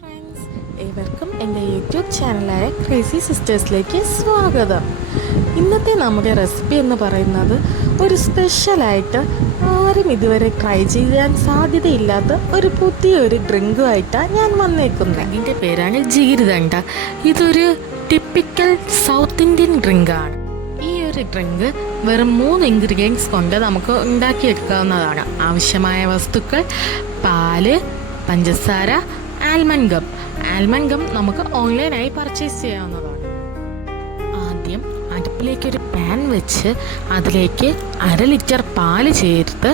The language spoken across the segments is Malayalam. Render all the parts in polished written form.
ഫ്രണ്ട്സ്, ഏവർക്കും എൻ്റെ യൂട്യൂബ് ചാനലായ ക്രേസി സിസ്റ്റേഴ്സിലേക്ക് സ്വാഗതം. ഇന്നത്തെ നമ്മുടെ റെസിപ്പി എന്ന് പറയുന്നത് ഒരു സ്പെഷ്യലായിട്ട് ആരും ഇതുവരെ ട്രൈ ചെയ്യാൻ സാധ്യതയില്ലാത്ത ഒരു പുതിയൊരു ഡ്രിങ്കുമായിട്ടാണ് ഞാൻ വന്നേക്കുന്നത്. ഇതിൻ്റെ പേരാണ് ജീരദണ്ഡ. ഇതൊരു ടിപ്പിക്കൽ സൗത്ത് ഇന്ത്യൻ ഡ്രിങ്കാണ്. ഈ ഒരു ഡ്രിങ്ക് വെറും 3 ഇൻഗ്രീഡിയൻസ് കൊണ്ട് നമുക്ക് ഉണ്ടാക്കിയെടുക്കാവുന്നതാണ്. ആവശ്യമായ വസ്തുക്കൾ: പാല്, പഞ്ചസാര, ആൽമണ്ട് ഗം നമുക്ക് ഓൺലൈനായി പർച്ചേസ് ചെയ്യാവുന്നതാണ്. ആദ്യം അടുപ്പിലേക്കൊരു പാൻ വെച്ച് അതിലേക്ക് 1/2 ലിറ്റർ പാല് ചേർത്ത്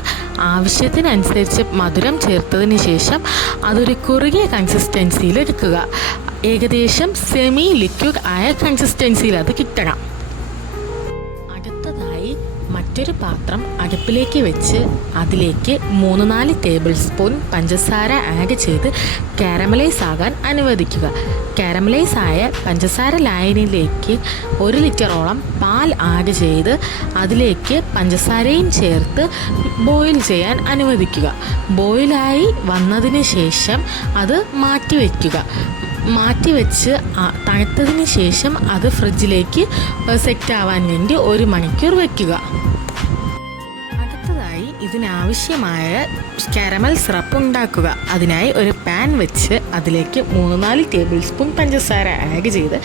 ആവശ്യത്തിനനുസരിച്ച് മധുരം ചേർത്തതിന് ശേഷം അതൊരു കുറുകിയ കൺസിസ്റ്റൻസിയിൽ എടുക്കുക. ഏകദേശം സെമി ലിക്വിഡ് ആയ കൺസിസ്റ്റൻസിയിൽ അത് കിട്ടണം. അടുത്തതായി മറ്റൊരു പാത്രം അടുപ്പിലേക്ക് വെച്ച് അതിലേക്ക് 3-4 ടേബിൾ സ്പൂൺ പഞ്ചസാര ആഡ് ചെയ്ത് കാരമലൈസ് ആകാൻ അനുവദിക്കുക. കാരമലൈസ് ആയ പഞ്ചസാര ലായനിയിലേക്ക് 1 ലിറ്ററോളം പാൽ ആഡ് ചെയ്ത് അതിലേക്ക് പഞ്ചസാരയും ചേർത്ത് ബോയിൽ ചെയ്യാൻ അനുവദിക്കുക. ബോയിലായി വന്നതിന് ശേഷം അത് മാറ്റിവെച്ച് തണുത്തതിന് ശേഷം അത് ഫ്രിഡ്ജിലേക്ക് സെറ്റാവാൻ വേണ്ടി 1 മണിക്കൂർ വയ്ക്കുക. അടുത്തതായി ഇതിനാവശ്യമായ കാരമൽ സിറപ്പ് ഉണ്ടാക്കുക. അതിനായി ഒരു പാൻ വെച്ച് അതിലേക്ക് 3-4 ടേബിൾ സ്പൂൺ പഞ്ചസാര ആഡ് ചെയ്ത്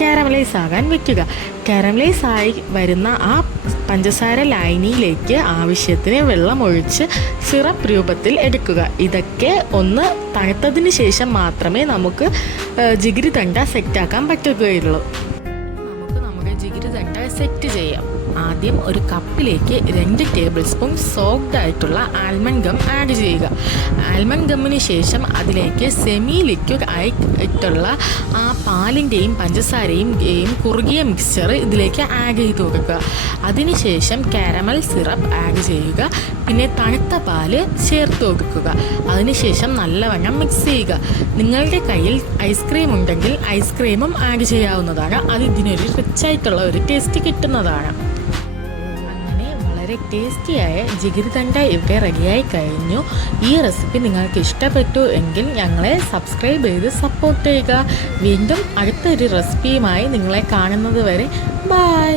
കാരമലൈസ് ആകാൻ വയ്ക്കുക. കാരമലൈസ് ആയി വരുന്ന ആ പഞ്ചസാര ലായനിയിലേക്ക് ആവശ്യത്തിന് വെള്ളം ഒഴിച്ച് സിറപ്പ് രൂപത്തിൽ എടുക്കുക. ഇതൊക്കെ ഒന്ന് തണുത്തതിന് ശേഷം മാത്രമേ നമുക്ക് ജിഗിരിദണ്ഡ സെറ്റാക്കാൻ പറ്റുകയുള്ളൂ. നമുക്ക് നമ്മുടെ ജിഗിരിദണ്ഡ സെറ്റ് ചെയ്യാം. ആദ്യം ഒരു കപ്പിലേക്ക് 2 ടേബിൾ സ്പൂൺ സോക്ഡ് ആയിട്ടുള്ള ആൽമണ്ട് ഗം ആഡ് ചെയ്യുക. ആൽമണ്ട് ഗമ്മിന് ശേഷം അതിലേക്ക് സെമി ലിക്വിഡ് ആയിട്ടുള്ള ആ പാലിൻ്റെയും പഞ്ചസാരയും കുറുകിയ മിക്സ്ചർ ഇതിലേക്ക് ആഡ് ചെയ്ത് കൊടുക്കുക. അതിനുശേഷം കാരമൽ സിറപ്പ് ആഡ് ചെയ്യുക. പിന്നെ തണുത്ത പാല് ചേർത്ത് കൊടുക്കുക. അതിനുശേഷം നല്ലവണ്ണം മിക്സ് ചെയ്യുക. നിങ്ങളുടെ കയ്യിൽ ഐസ്ക്രീം ഉണ്ടെങ്കിൽ ഐസ്ക്രീമും ആഡ് ചെയ്യാവുന്നതാണ്. അത് ഇതിനൊരു റിച്ച് ആയിട്ടുള്ള ഒരു ടേസ്റ്റ് കിട്ടുന്നതാണ്. വളരെ ടേസ്റ്റിയായ ജിഗിരിദണ്ഡ ഇവിടെ റെഡിയായി കഴിഞ്ഞു. ഈ റെസിപ്പി നിങ്ങൾക്ക് ഇഷ്ടപ്പെട്ടു എങ്കിൽ ഞങ്ങളെ സബ്സ്ക്രൈബ് ചെയ്ത് സപ്പോർട്ട് ചെയ്യുക. വീണ്ടും അടുത്തൊരു റെസിപ്പിയുമായി നിങ്ങളെ കാണുന്നത് വരെ ബൈ.